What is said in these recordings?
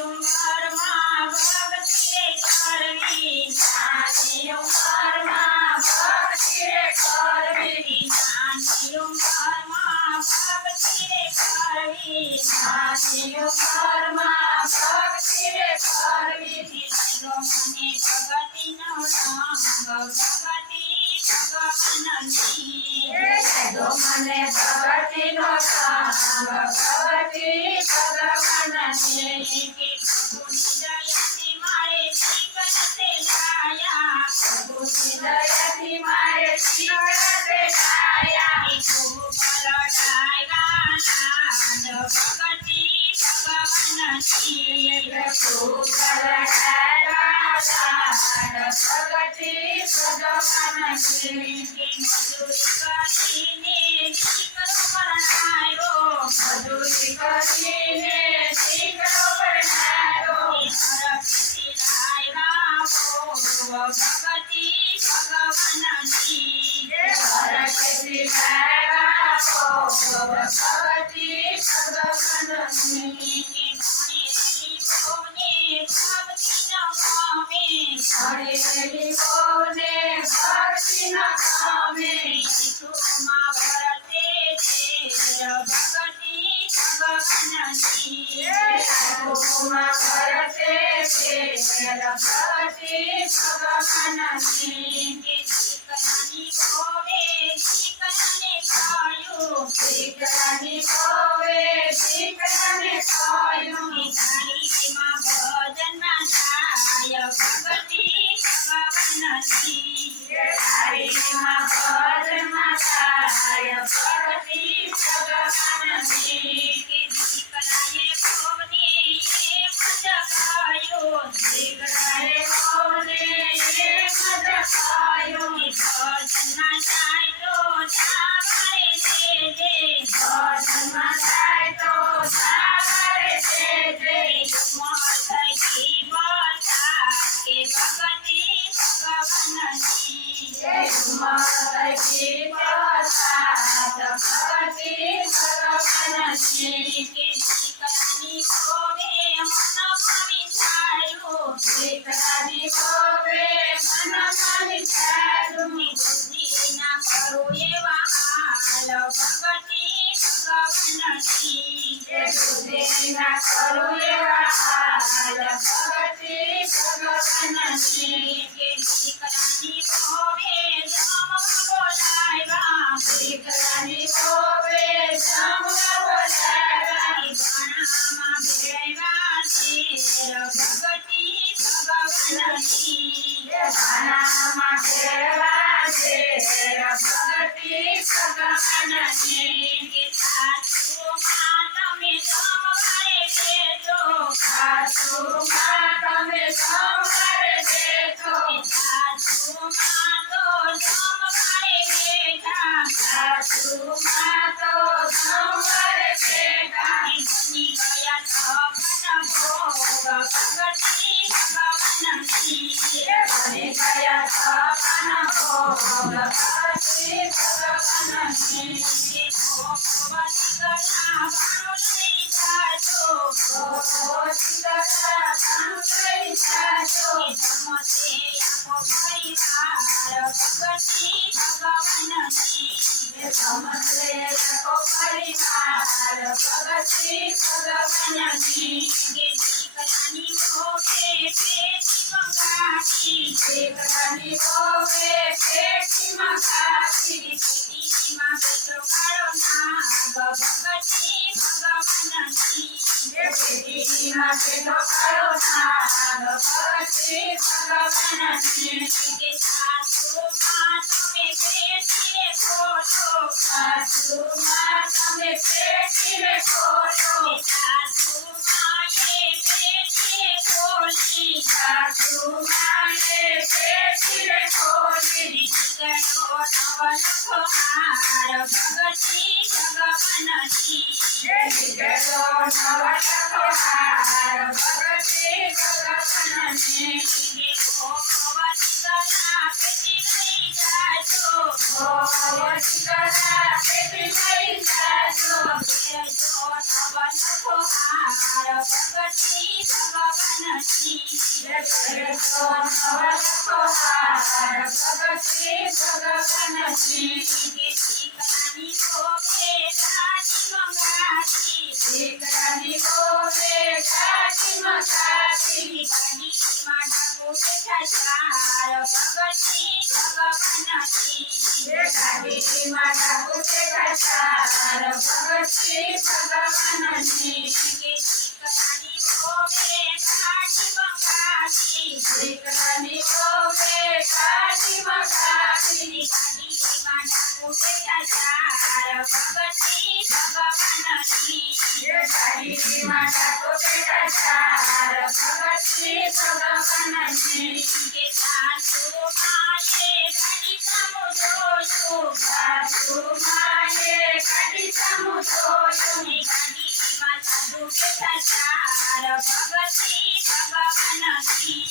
ઉંમરમાં ભક્તિ રે કરવી, નાની ઉંમરમાં ભક્તિ રે કરવી, નાની ઉંમરમાં ભક્તિ રે કરવી, નાની ઉંમરમાં ભક્તિ રે કરવી, દીધો મને ભગતિનો રંગ, ભગવતી ભગવાનની, દીધો મને ભગતિનો રંગ, ભગવતી ભગવાનની, કે પ્રભુની દયાથી મારે શીખતે લાયા, પ્રભુની દયાથી મારે શીખતે લાયા, ખૂબ લડાયા નાદ ભગતિ ભગવાનની, ખૂબ લડાયા નાદ ભગતિ ભગવાનની, કે મજૂરી કરીને દીકરો પરણાયો, મજૂરી કરીને દીકરો પરણાયો, હરખથી લાવ્યા ભગતિ ભગવાનની, હરખથી લાવ્યા ભગતિ ભગવાનની, કે ભણેલી કોને ભક્તિ ન પામે, ભણેલી કોને ભક્તિ ન પામે, ઈશુમાં ભરતે છે ભગતિ ભગવાનની, ઈશુમાં ભરતે છે ભગતિ ભગવાનની, કે દીકરાની કોવે દીકરાને પાયું, દીકરાની કોવે દીકરાને પાયું, થાળીમાં ભજનમાં જાય ભગતિ ભગવાનની, થાળીમાં ભજનમાં જાય ભગતિ ભગવાનની, કે દીકરાએ કોને મજ પાયો, દીકરાએ કોને મજ પાયો, ભજનમાં જાય તો સાવરે દેજે, ભજનમાં જાય તો સાવરે દેજે, મોર થઈ બોલતા કે ભગતિ ભગવાનની, મોર થઈ બોલતા ભગતિ ભગવાનની, કે દીકરાની કોવે મન પામી થયું, દીકરાની કોવે મન પામી થયું, બુદ્ધિ ના કરો એવા હાલ ભગતિ ભગવાનની, બુદ્ધિ ના કરો એવા હાલ ભગતિ ભગવાનની, કે દીકરાની કોવે જમવા બોલાવ્યા, દીકરાની કોવે જમવા બોલાવ્યા, ઘણામાં ભેળવ્યા છે ભગતિ ભગવાનની, ઘણામાં ભેળવ્યા છે ભગતિ ભગવાનની, કે સાસુમાં તમે સોમવારે દેજો, સાસુમાં તમે સોમવારે દેજો, સાસુમાં તો સોમવારે બેઠા, સાસુમાં તો સોમવારે બેઠા, બની ગયા છપ્પન ભોગ ભગતિ ભગવાનની, બની ગયા છપ્પન ભોગ ભગતિ ભગવાનની, કે ભોગવતી કથા વાળો લઈ જાજો, ભોગવતી કથા વાળો લઈ જાજો, જમતે આપો પરિવાર ભગતિ ભગવાનની, જમતે આપો પરિવાર ભગતિ ભગવાનની, કે દીકરાની કોવે પેટી મંગાવી, દીકરાની કોવે પેટી મંગાવી, પેટીમાં બેઠો કાળો નાગ ભગતિ ભગવાનની, પેટીમાં બેઠો કાળો નાગ ભગતિ ભગવાનની, કે સાસુમાં તમે પેટી રે ખોલો, સાસુમાં તમે પેટી રે ખોલો, સાસુમાં એ પેટી રે ખોલી, સાસુમાં એ પેટી રે ખોલી, દીકરો નવલખો હાર ભગતિ ભગવાનની, દીકરો નવલખો હાર ભગતિ ભગવાનની, ભોગવતી કથા પેટી લઈ જાજો, ભોગવતી કથા પેટી લઈ જાજો, નવલખો હાર ભગતિ ભગવતી ભગવાનની ભેટો નવલખો હાર ભગવતી ભગવાનની દીકરાની ગોપે ગાડી મંગાવી દીકરાની ગોવે ગાડી મગાવી ગાડીમાં ડાકુ બેઠા ચાર ભગવતી ભગવાનની ગાડીમાં ડાકુ બેઠા ચાર ભગવતી ભગવાનની દીકરાની ગોપે ગાડી મંગાવી દીકરાની ગોવે ગાડી મગાવી ગાડીમાં ડાકુ બેઠા ચાર ભગવતી ભગવાનની ગાડીમાં ડાકુ બેઠા ચાર ભગવતી ભગવાનની સાસુ માએ ગાડી સામુ જોયું સાસુ માએ ગાડી સામુ જોયું ગાડીમાં સાધુ બેઠા ચાર ભગવતી ભગવાનની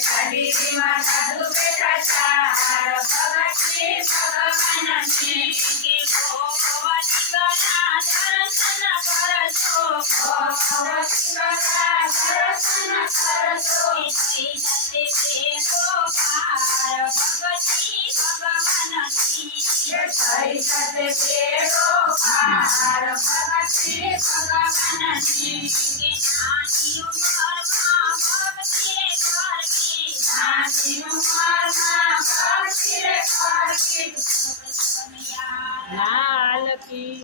ગાડીમાં સાધુ બેઠા ચાર ભગવતી ભગવાનની ભગવતી ગણા દર્શન કરશો ભગવતી ગળા દર્શન કરશો થઈ જશે બેનો પાર ભગવતી ભગવાનની થઈ જશે બેડો પાર ભગવતી ભગવાનની નાની ઉંમરમાં ભક્તિ રે કરવી નાની ઉંમરમાં ભક્તિ રે કરવી સમયા લાલ કી